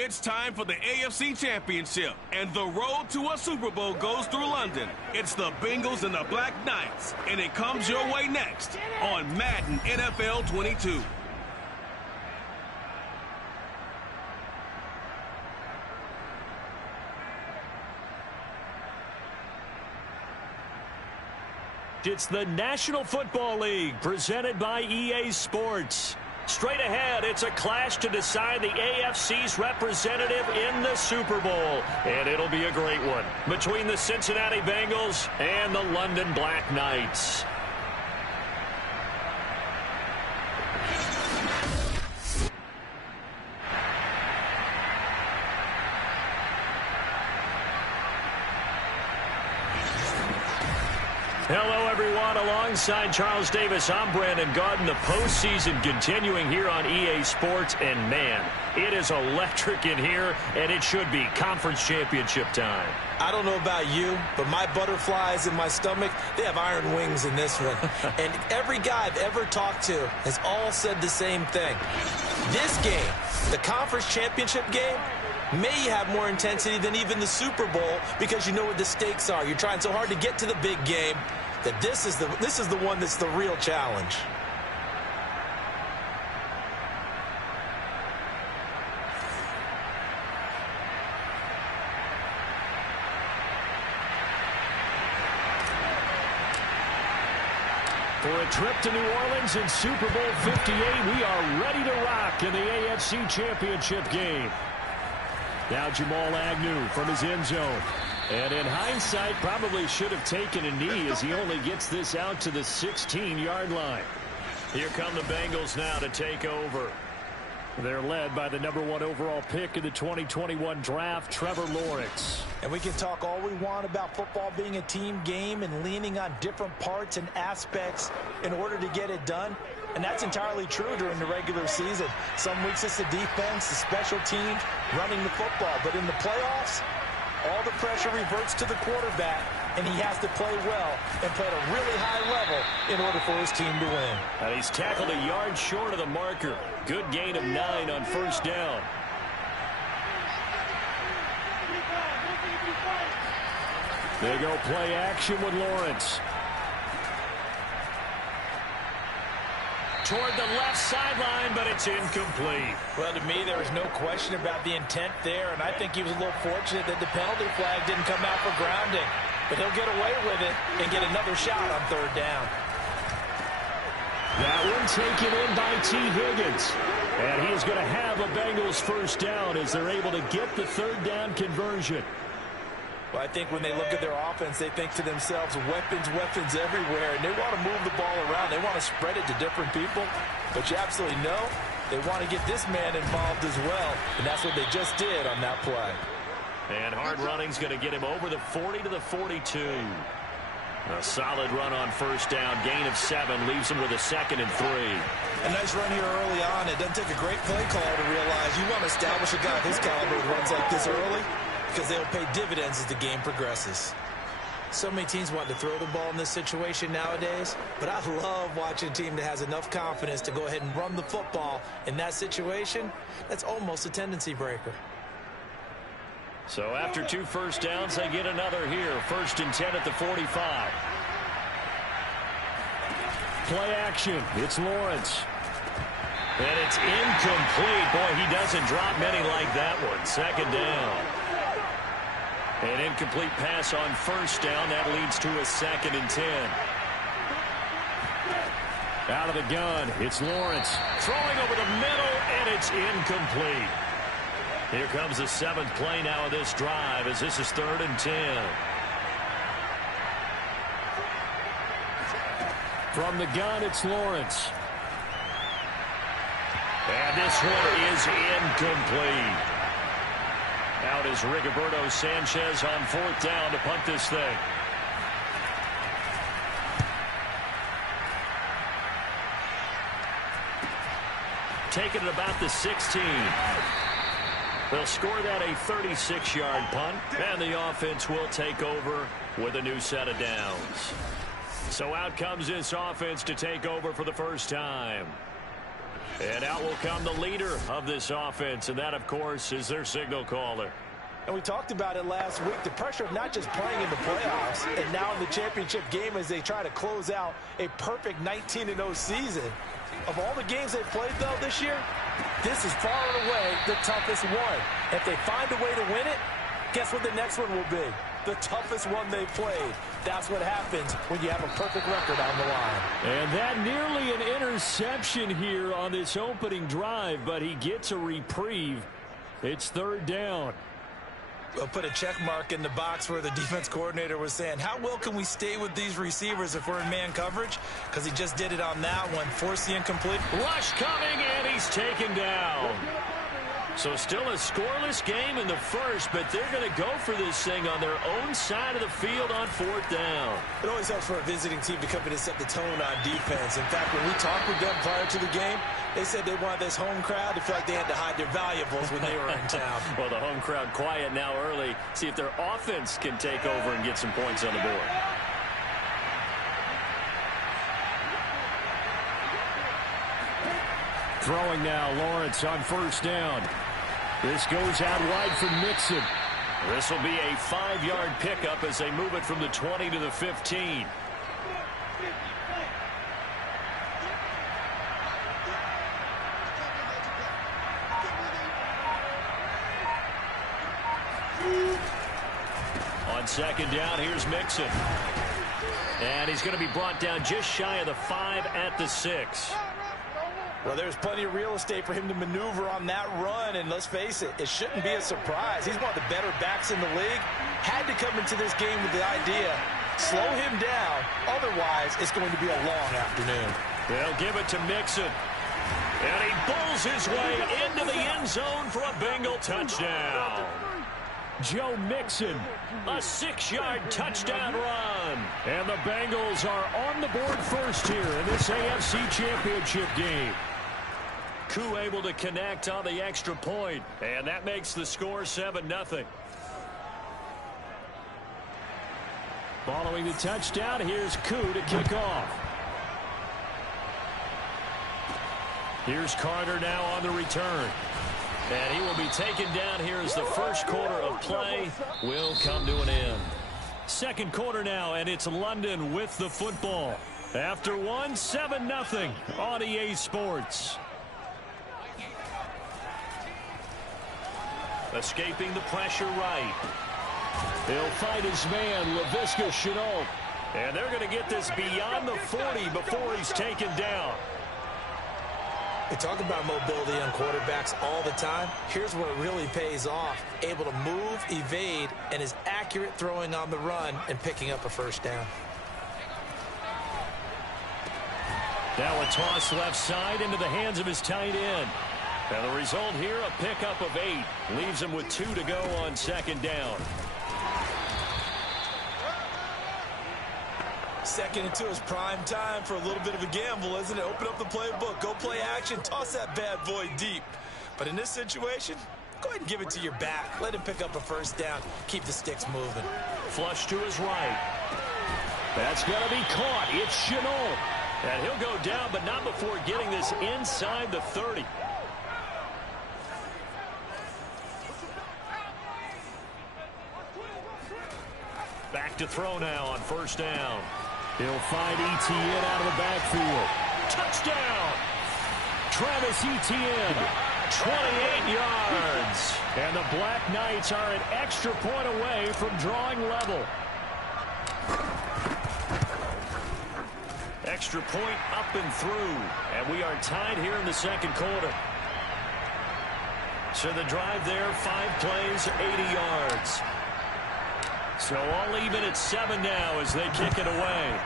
It's time for the AFC Championship, and the road to a Super Bowl goes through London. It's the Bengals and the Black Knights, and it comes your way next on Madden NFL 22. It's the National Football League presented by EA Sports. Straight ahead, it's a clash to decide the AFC's representative in the Super Bowl. And it'll be a great one between the Cincinnati Bengals and the London Black Knights. Hello, everyone. Alongside Charles Davis, I'm Brandon Gaudin. The postseason continuing here on EA Sports. And, man, it is electric in here, and it should be conference championship time. I don't know about you, but my butterflies in my stomach, they have iron wings in this one. And every guy I've ever talked to has all said the same thing. This game, the conference championship game, may have more intensity than even the Super Bowl because you know what the stakes are. You're trying so hard to get to the big game that this is the one that's the real challenge. For a trip to New Orleans in Super Bowl 58, we are ready to rock in the AFC Championship game. Now Jamal Agnew from his end zone. And in hindsight, probably should have taken a knee as he only gets this out to the 16-yard line. Here come the Bengals now to take over. They're led by the #1 overall pick in the 2021 draft, Trevor Lawrence. And we can talk all we want about football being a team game and leaning on different parts and aspects in order to get it done. And that's entirely true during the regular season. Some weeks it's the defense, the special teams, running the football. But in the playoffs, all the pressure reverts to the quarterback, and he has to play well and play at a really high level in order for his team to win. And he's tackled a yard short of the marker. Good gain of 9 on first down. They go play action with Lawrence. Toward the left sideline, but it's incomplete. Well, to me, there was no question about the intent there, and I think he was a little fortunate that the penalty flag didn't come out for grounding. But he'll get away with it and get another shot on third down. That one taken in by T. Higgins. And he's going to have a Bengals first down as they're able to get the third down conversion. Well, I think when they look at their offense, they think to themselves, weapons everywhere, and they want to move the ball around. They want to spread it to different people, but you absolutely know they want to get this man involved as well, and that's what they just did on that play. And hard running's going to get him over the 40 to the 42. A solid run on first down, gain of 7, leaves him with a 2nd and 3. A nice run here early on. It doesn't take a great play caller to realize you want to establish a guy of his caliber who runs like this early, because they'll pay dividends as the game progresses. So many teams want to throw the ball in this situation nowadays, but I love watching a team that has enough confidence to go ahead and run the football in that situation. That's almost a tendency breaker. So after 2 first downs, they get another here. 1st and 10 at the 45. Play action. It's Lawrence. And it's incomplete. Boy, he doesn't drop many like that one. 2nd down. An incomplete pass on first down. That leads to a 2nd and 10. Out of the gun, it's Lawrence. Throwing over the middle, and it's incomplete. Here comes the 7th play now of this drive as this is 3rd and 10. From the gun, it's Lawrence. And this one is incomplete. Out is Rigoberto Sanchez on 4th down to punt this thing. Taking it about the 16. They'll score that a 36-yard punt, and the offense will take over with a new set of downs. So out comes this offense to take over for the first time. And out will come the leader of this offense, and that, of course, is their signal caller. And we talked about it last week, the pressure of not just playing in the playoffs and now in the championship game as they try to close out a perfect 19-0 season. Of all the games they've played, though, this year, this is far and away the toughest one. If they find a way to win it, guess what the next one will be? The toughest one they've played. That's what happens when you have a perfect record on the line. And that nearly an interception here on this opening drive, but he gets a reprieve. It's third down. We'll put a check mark in the box where the defense coordinator was saying, how well can we stay with these receivers if we're in man coverage? Because he just did it on that one. Force the incomplete. Rush coming, and he's taken down. So still a scoreless game in the first, but they're going to go for this thing on their own side of the field on fourth down. It always helps for a visiting team to come in and set the tone on defense. In fact, when we talked with them prior to the game, they said they wanted this home crowd to feel like they had to hide their valuables when they were in town. Well, the home crowd quiet now early. See if their offense can take over and get some points on the board. Throwing now, Lawrence on first down. This goes out wide for Mixon. This will be a 5-yard pickup as they move it from the 20 to the 15. On second down, here's Mixon. And he's going to be brought down just shy of the 5 at the 6. Well, there's plenty of real estate for him to maneuver on that run, and let's face it, it shouldn't be a surprise. He's one of the better backs in the league. Had to come into this game with the idea, slow him down, otherwise it's going to be a long afternoon. They'll give it to Mixon. And he bulls his way into the end zone for a Bengal touchdown. Joe Mixon, a 6-yard touchdown run. And the Bengals are on the board first here in this AFC Championship game. Koo able to connect on the extra point, and that makes the score 7-0. Following the touchdown, here's Koo to kick off. Here's Carter now on the return. And he will be taken down here as the first quarter of play will come to an end. Second quarter now, and it's London with the football. After 7-0 on EA Sports. Escaping the pressure right. He'll find his man, Laviska Shenault. And they're going to get this beyond the 40 before he's taken down. We talk about mobility on quarterbacks all the time. Here's where it really pays off. Able to move, evade, and is accurate throwing on the run and picking up a first down. Now a toss left side into the hands of his tight end. And the result here, a pickup of 8. Leaves him with 2 to go on second down. Second and 2 is prime time for a little bit of a gamble, isn't it? Open up the playbook, go play action, toss that bad boy deep. But in this situation, go ahead and give it to your back. Let him pick up a first down. Keep the sticks moving. Flush to his right. That's going to be caught. It's Shenault. And he'll go down, but not before getting this inside the 30. Back to throw now on first down. He'll find Etienne out of the backfield. Touchdown! Travis Etienne, 28 yards. And the Black Knights are an extra point away from drawing level. Extra point up and through. And we are tied here in the second quarter. So the drive there, 5 plays, 80 yards. So all even at 7 now as they kick it away.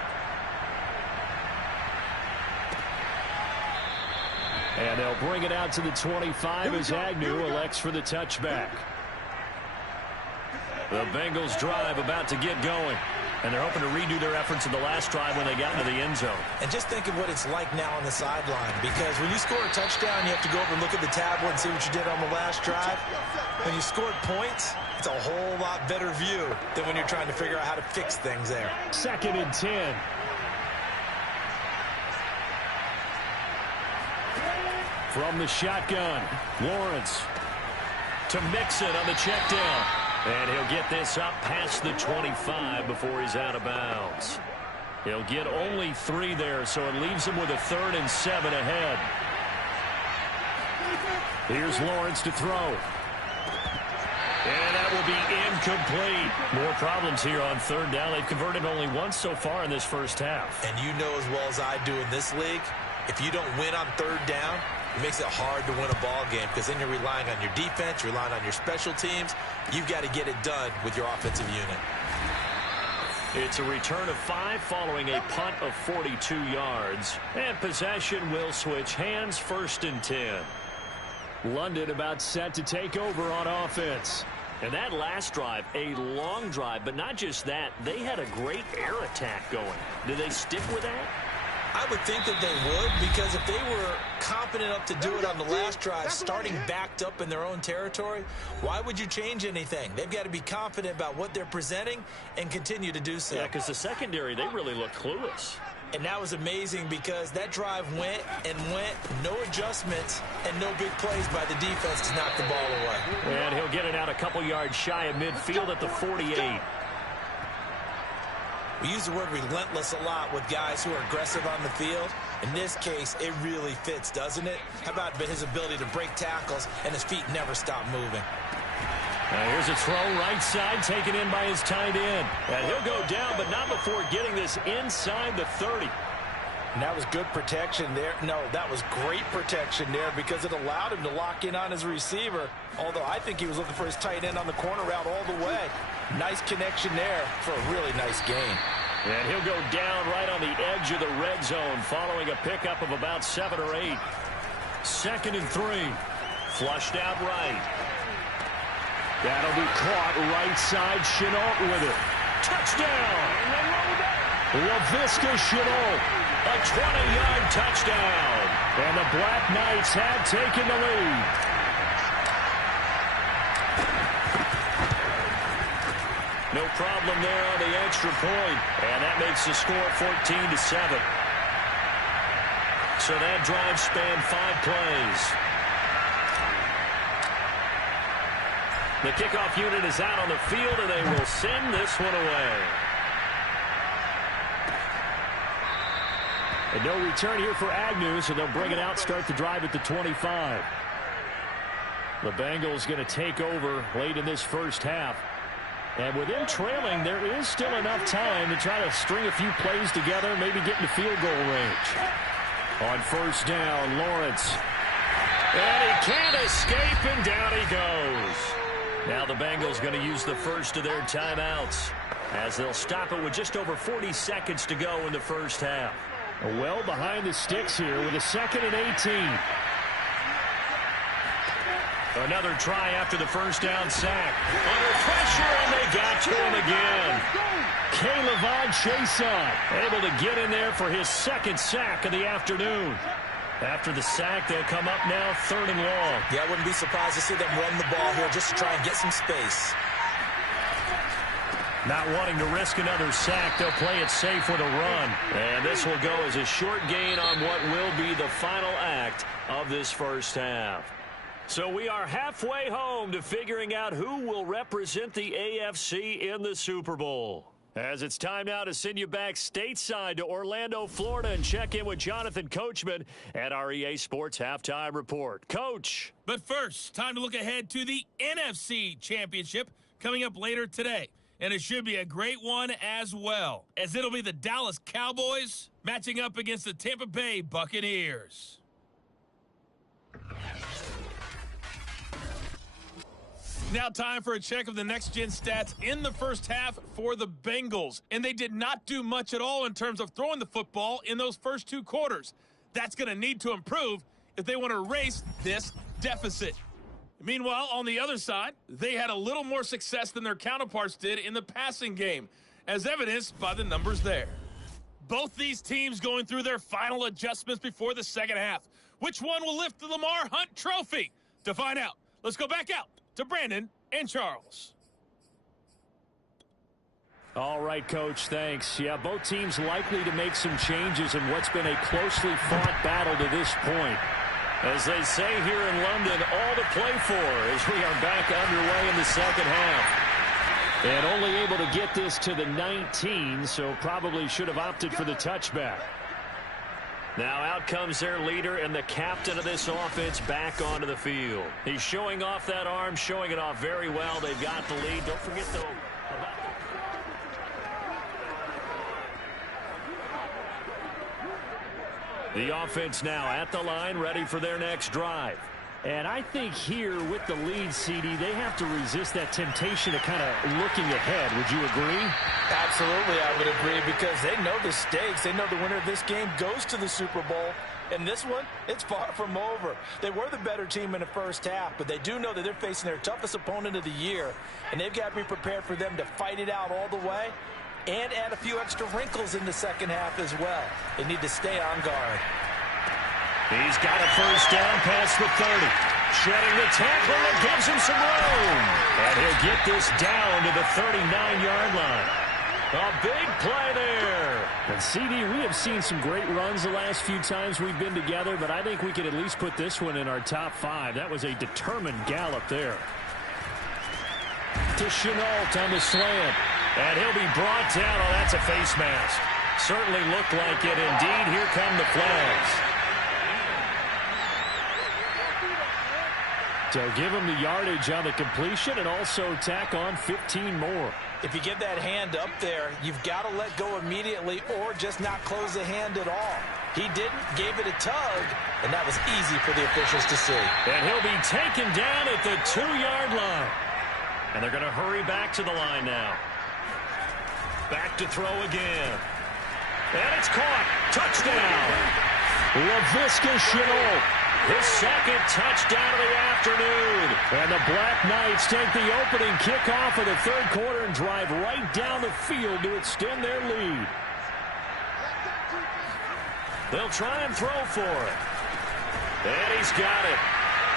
And they'll bring it out to the 25 as Agnew elects for the touchback. The Bengals drive about to get going. And they're hoping to redo their efforts in the last drive when they got into the end zone. And just think of what it's like now on the sideline. Because when you score a touchdown, you have to go over and look at the tablet and see what you did on the last drive. When you scored points, it's a whole lot better view than when you're trying to figure out how to fix things there. Second and 10. From the shotgun, Lawrence to Mixon on the check down. And he'll get this up past the 25 before he's out of bounds. He'll get only 3 there, so it leaves him with a 3rd and 7 ahead. Here's Lawrence to throw. And that will be incomplete. More problems here on 3rd down. They've converted only once so far in this first half. And you know as well as I do in this league, if you don't win on 3rd down, it makes it hard to win a ball game because then you're relying on your defense, you're relying on your special teams. You've got to get it done with your offensive unit. It's a return of 5 following a punt of 42 yards. And possession will switch hands, 1st and 10. London about set to take over on offense. And that last drive, a long drive, but not just that. They had a great air attack going. Do they stick with that? I would think that they would, because if they were confident enough to do it on the last drive, starting backed up in their own territory, why would you change anything? They've got to be confident about what they're presenting and continue to do so. Yeah, because the secondary, they really look clueless. And that was amazing because that drive went and went, no adjustments, and no big plays by the defense to knock the ball away. And he'll get it out a couple yards shy of midfield at the 48. We use the word relentless a lot with guys who are aggressive on the field. In this case, it really fits, doesn't it? How about his ability to break tackles and his feet never stop moving? Here's a throw right side taken in by his tight end. And he'll go down, but not before getting this inside the 30. And that was good protection there. No, that was great protection there because it allowed him to lock in on his receiver. Although I think he was looking for his tight end on the corner route all the way. Nice connection there for a really nice gain. And he'll go down right on the edge of the red zone following a pickup of about 7 or 8. 2nd and 3. Flushed out right. That'll be caught right side. Chenault with it. Touchdown! LaVisca Chenault. A 20-yard touchdown. And the Black Knights have taken the lead. No problem there on the extra point. And that makes the score 14-7. So that drive spanned 5 plays. The kickoff unit is out on the field, and they will send this one away. And no return here for Agnew, so they'll bring it out, start the drive at the 25. The Bengals going to take over late in this first half. And with them trailing, there is still enough time to try to string a few plays together, maybe get into field goal range. On 1st down, Lawrence. And he can't escape, and down he goes. Now the Bengals going to use the first of their timeouts as they'll stop it with just over 40 seconds to go in the first half. Well behind the sticks here with a 2nd and 18. Another try after the first down sack. Under pressure, and they got to him again. Caleb Chason able to get in there for his 2nd sack of the afternoon. After the sack, they'll come up now 3rd and long. Yeah, I wouldn't be surprised to see them run the ball here just to try and get some space. Not wanting to risk another sack, they'll play it safe with a run. And this will go as a short gain on what will be the final act of this first half. So we are halfway home to figuring out who will represent the AFC in the Super Bowl. As it's time now to send you back stateside to Orlando, Florida, and check in with Jonathan Coachman at our EA Sports Halftime Report. Coach. But first, time to look ahead to the NFC Championship coming up later today. And it should be a great one as well, as it'll be the Dallas Cowboys matching up against the Tampa Bay Buccaneers. Now time for a check of the next-gen stats in the first half for the Bengals. And they did not do much at all in terms of throwing the football in those first 2 quarters. That's going to need to improve if they want to erase this deficit. Meanwhile, on the other side, they had a little more success than their counterparts did in the passing game, as evidenced by the numbers there. Both these teams going through their final adjustments before the second half. Which one will lift the Lamar Hunt Trophy? To find out, let's go back out to Brandon and Charles. All right, Coach, thanks. Yeah, both teams likely to make some changes in what's been a closely fought battle to this point. As they say here in London, all to play for as we are back underway in the second half. And only able to get this to the 19, so probably should have opted for the touchback. Now out comes their leader and the captain of this offense back onto the field. He's showing off that arm, showing it off very well. They've got the lead. Don't forget, though, about the offense now at the line, ready for their next drive. And I think here with the lead, CD, they have to resist that temptation of kind of looking ahead. Would you agree? Absolutely, I would agree, because they know the stakes. They know the winner of this game goes to the Super Bowl. And this one, it's far from over. They were the better team in the first half, but they do know that they're facing their toughest opponent of the year. And they've got to be prepared for them to fight it out all the way and add a few extra wrinkles in the second half as well. They need to stay on guard. He's got a first down past the 30. Shedding the tackle that gives him some room. And he'll get this down to the 39-yard line. A big play there. And CD, we have seen some great runs the last few times we've been together, but I think we could at least put this one in our top 5. That was a determined gallop there. To Chenault on the slant. And he'll be brought down. Oh, that's a face mask. Certainly looked like it. Indeed, here come the flags. So give him the yardage on the completion and also tack on 15 more. If you get that hand up there, you've got to let go immediately or just not close the hand at all. He didn't, gave it a tug, and that was easy for the officials to see. And he'll be taken down at the 2-yard line. And they're going to hurry back to the line now. Back to throw again. And it's caught. Touchdown. Laviska Shenault. His second touchdown of the afternoon. And the Black Knights take the opening kickoff of the third quarter and drive right down the field to extend their lead. They'll try and throw for it. And he's got it.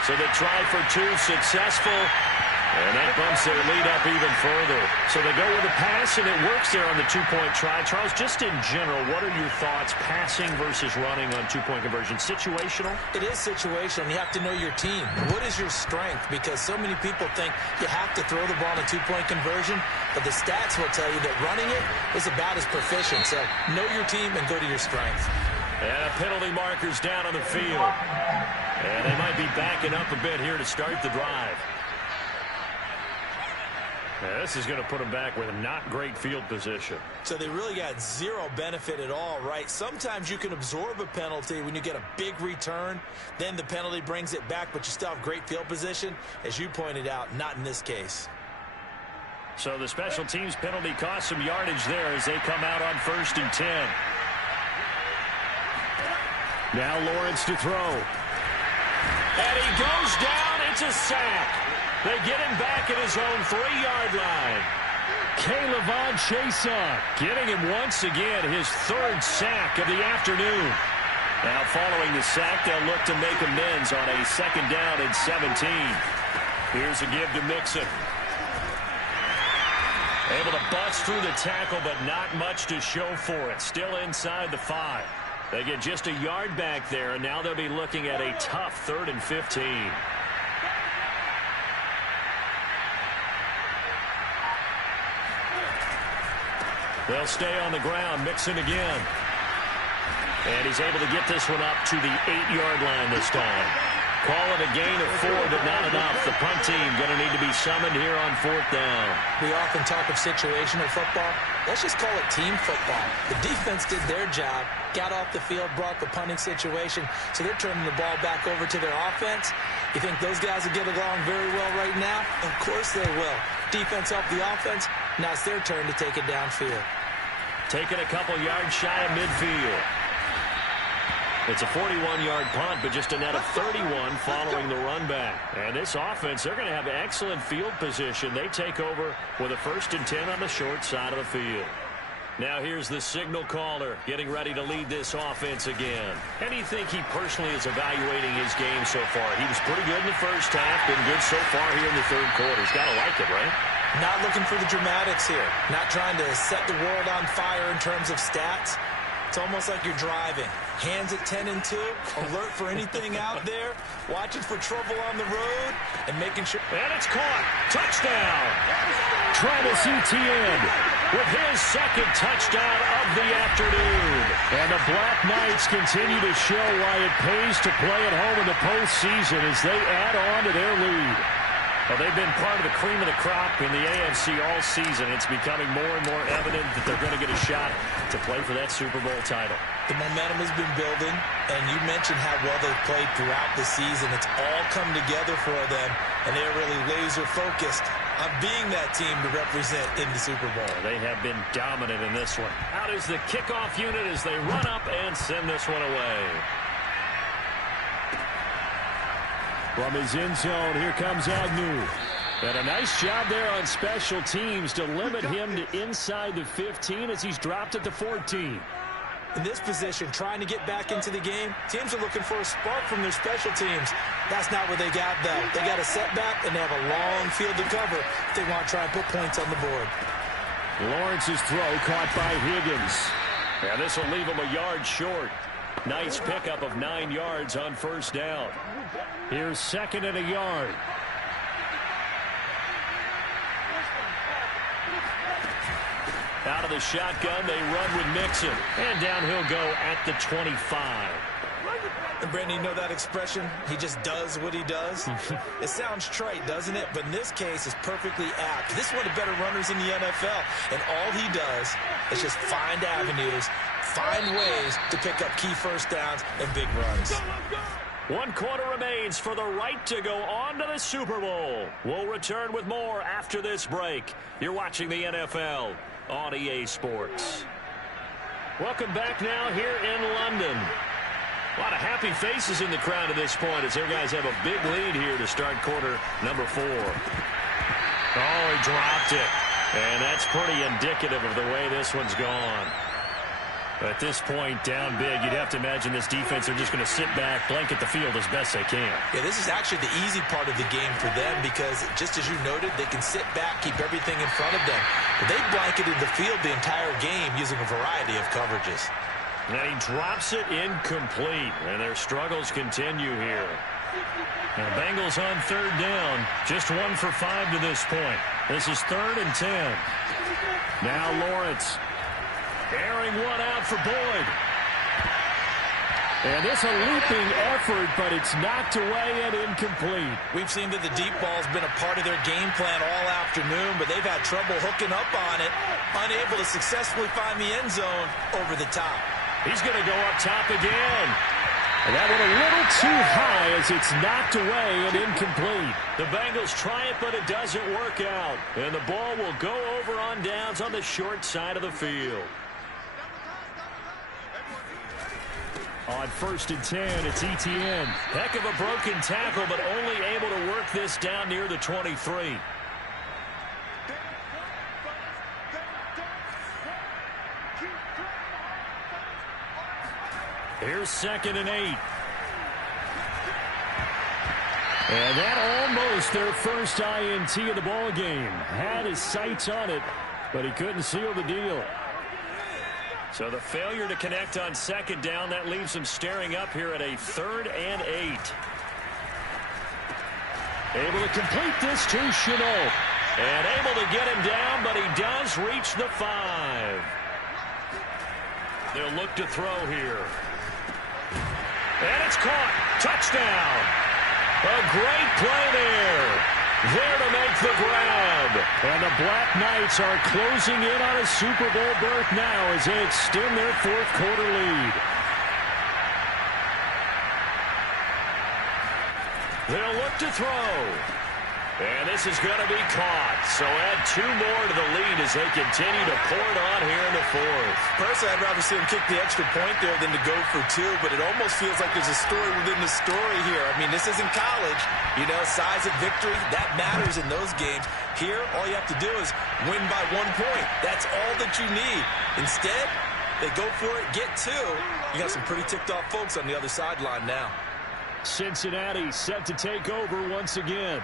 So the try for 2 successful. And that bumps their lead up even further. So they go with a pass, and it works there on the 2-point try. Charles, just in general, what are your thoughts passing versus running on 2-point conversion? Situational? It is situational. You have to know your team. What is your strength? Because so many people think you have to throw the ball in a 2-point conversion, but the stats will tell you that running it is about as proficient. So know your team and go to your strength. And a penalty marker's down on the field. And they might be backing up a bit here to start the drive. Yeah, this is going to put them back with a not great field position. So they really got zero benefit at all, right? Sometimes you can absorb a penalty when you get a big return. Then the penalty brings it back, but you still have great field position. As you pointed out, not in this case. So the special teams penalty cost some yardage there as they come out on 1st and 10. Now Lawrence to throw. And he goes down. It's a sack. They get him back at his own 3-yard line. K'Lavon Chaisson getting him once again, his 3rd sack of the afternoon. Now following the sack, they'll look to make amends on a 2nd down and 17. Here's a give to Mixon. Able to bust through the tackle, but not much to show for it. Still inside the 5. They get just a yard back there, and now they'll be looking at a tough 3rd and 15. They'll stay on the ground. Mixon again. And he's able to get this one up to the 8-yard line this time. Call it a gain of 4, but not enough. The punt team going to need to be summoned here on 4th down. We often talk of situational football. Let's just call it team football. The defense did their job, got off the field, brought the punting situation, so they're turning the ball back over to their offense. You think those guys will get along very well right now? Of course they will. Defense helped the offense. Now it's their turn to take it downfield. Taking a couple yards shy of midfield. It's a 41-yard punt, but just a net of 31 following the run back. And this offense, they're going to have excellent field position. They take over with a 1st and 10 on the short side of the field. Now here's the signal caller getting ready to lead this offense again. How do you think he personally is evaluating his game so far? He was pretty good in the first half, been good so far here in the 3rd quarter. He's got to like it, right? Not looking for the dramatics here. Not trying to set the world on fire in terms of stats. It's almost like you're driving. Hands at 10 and 2, alert for anything out there, watching for trouble on the road, and making sure. And it's caught. Touchdown. Travis Etienne with his second touchdown of the afternoon. And the Black Knights continue to show why it pays to play at home in the postseason as they add on to their lead. Well, they've been part of the cream of the crop in the AFC all season. It's becoming more and more evident that they're going to get a shot to play for that Super Bowl title. The momentum has been building, and you mentioned how well they've played throughout the season. It's all come together for them, and they're really laser-focused on being that team to represent in the Super Bowl. They have been dominant in this one. Out is the kickoff unit as they run up and send this one away. From his end zone, here comes Agnew. And a nice job there on special teams to limit him to inside the 15 as he's dropped at the 14. In this position, trying to get back into the game, teams are looking for a spark from their special teams. That's not what they got, though. They got a setback, and they have a long field to cover if they want to try and put points on the board. Lawrence's throw caught by Higgins. And this will leave him a yard short. Nice pickup of 9 yards on first down. Here's second and a yard. Out of the shotgun, they run with Mixon. And down he'll go at the 25. And Brandon, you know that expression? He just does what he does? It sounds trite, doesn't it? But in this case, it's perfectly apt. This is one of the better runners in the NFL. And all he does is just find avenues, find ways to pick up key first downs and big runs. 1 quarter remains for the right to go on to the Super Bowl. We'll return with more after this break. You're watching the NFL on EA Sports. Welcome back now here in London. A lot of happy faces in the crowd at this point as their guys have a big lead here to start quarter number 4. Oh, he dropped it. And that's pretty indicative of the way this one's gone. At this point, down big, you'd have to imagine this defense are just going to sit back, blanket the field as best they can. Yeah, this is actually the easy part of the game for them because, just as you noted, they can sit back, keep everything in front of them. But they blanketed the field the entire game using a variety of coverages. And he drops it incomplete, and their struggles continue here. Now, Bengals on third down, just 1 for 5 to this point. This is 3rd and 10. Now Lawrence. Airing one out for Boyd. And it's a leaping effort, but it's knocked away and incomplete. We've seen that the deep ball's been a part of their game plan all afternoon, but they've had trouble hooking up on it, unable to successfully find the end zone over the top. He's going to go up top again. And that one a little too high as it's knocked away and incomplete. The Bengals try it, but it doesn't work out. And the ball will go over on downs on the short side of the field. On 1st and 10, it's Etienne. Heck of a broken tackle, but only able to work this down near the 23. Here's 2nd and 8. And that almost their first INT of the ball game. Had his sights on it, but he couldn't seal the deal. So the failure to connect on 2nd down, that leaves him staring up here at a 3rd and 8. Able to complete this to Chenault. And able to get him down, but he does reach the 5. They'll look to throw here. And it's caught. Touchdown. A great play there. There to make the grab. And the Black Knights are closing in on a Super Bowl berth now as they extend their 4th quarter lead. They'll look to throw. And this is going to be caught. So add 2 more to the lead as they continue to pour it on here in the 4th. Personally, I'd rather see them kick the extra point there than to go for 2, but it almost feels like there's a story within the story here. I mean, this isn't college. You know, size of victory, that matters in those games. Here, all you have to do is win by 1 point. That's all that you need. Instead, they go for it, get 2. You got some pretty ticked off folks on the other sideline now. Cincinnati set to take over once again.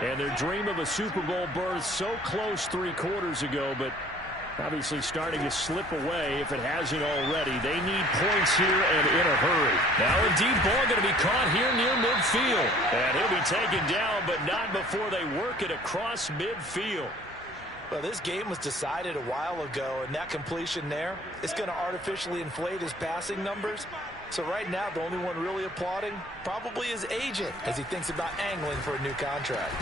And their dream of a Super Bowl berth so close 3 quarters ago, but Obviously starting to slip away if it hasn't already. They need points here and in a hurry. Now a deep ball going to be caught here near midfield. And he'll be taken down, but not before they work it across midfield. Well, this game was decided a while ago, and that completion there is going to artificially inflate his passing numbers. So right now, the only one really applauding probably his agent as he thinks about angling for a new contract.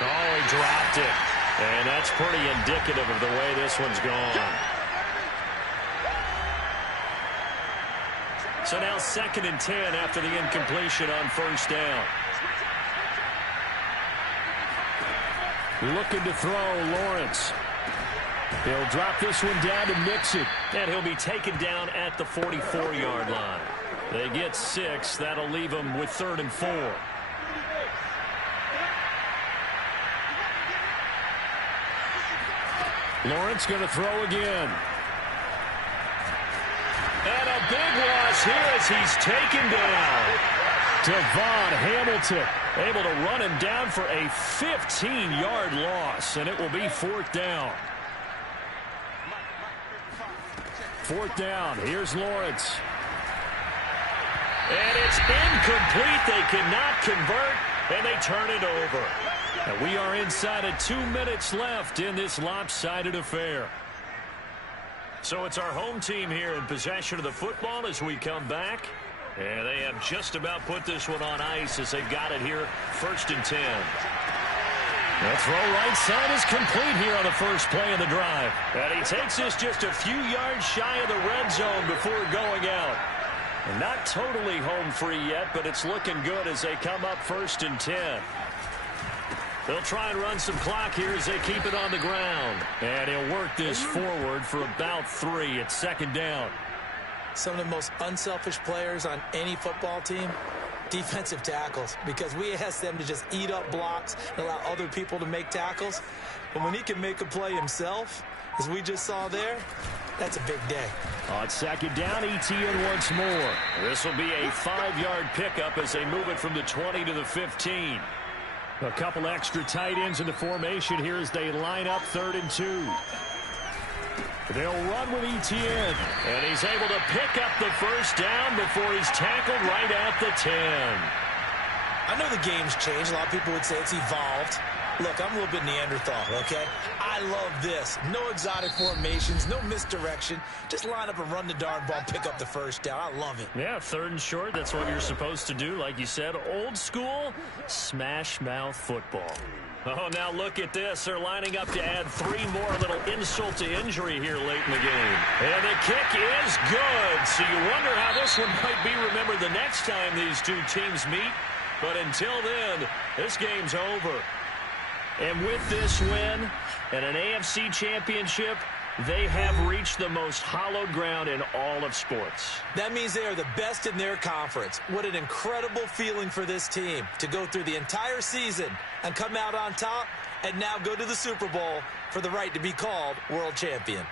Oh, he dropped it. And that's pretty indicative of the way this one's gone. So now 2nd and 10 after the incompletion on first down. Looking to throw, Lawrence. He'll drop this one down to mix it. And he'll be taken down at the 44-yard line. They get 6. That'll leave them with 3rd and 4. Lawrence going to throw again. And a big loss here as he's taken down. Devon Hamilton able to run him down for a 15-yard loss, and it will be 4th down. 4th down. Here's Lawrence. And it's incomplete. They cannot convert, and they turn it over. And we are inside of 2 minutes left in this lopsided affair. So it's our home team here in possession of the football as we come back. And they have just about put this one on ice as they've got it here, 1st and 10. The throw right side is complete here on the first play of the drive. And he takes this just a few yards shy of the red zone before going out. And not totally home free yet, but it's looking good as they come up 1st and 10. They'll try and run some clock here as they keep it on the ground. And he'll work this forward for about 3 at 2nd down. Some of the most unselfish players on any football team, defensive tackles, because we ask them to just eat up blocks and allow other people to make tackles. But when he can make a play himself, as we just saw there, that's a big day. On 2nd down, ETN once more. This will be a 5-yard pickup as they move it from the 20 to the 15. A couple extra tight ends in the formation here as they line up 3rd and 2. They'll run with ETN. And he's able to pick up the first down before he's tackled right at the 10. I know the game's changed. A lot of people would say it's evolved. Look, I'm a little bit Neanderthal, okay? I love this. No exotic formations, no misdirection. Just line up and run the darn ball, pick up the first down. I love it. Yeah, 3rd and short, that's what you're supposed to do. Like you said, old school, smash mouth football. Oh, now look at this. They're lining up to add 3 more, a little insult to injury here late in the game. And the kick is good. So you wonder how this one might be remembered the next time these two teams meet. But until then, this game's over. And with this win and an AFC championship, they have reached the most hallowed ground in all of sports. That means they are the best in their conference. What an incredible feeling for this team to go through the entire season and come out on top and now go to the Super Bowl for the right to be called world champion.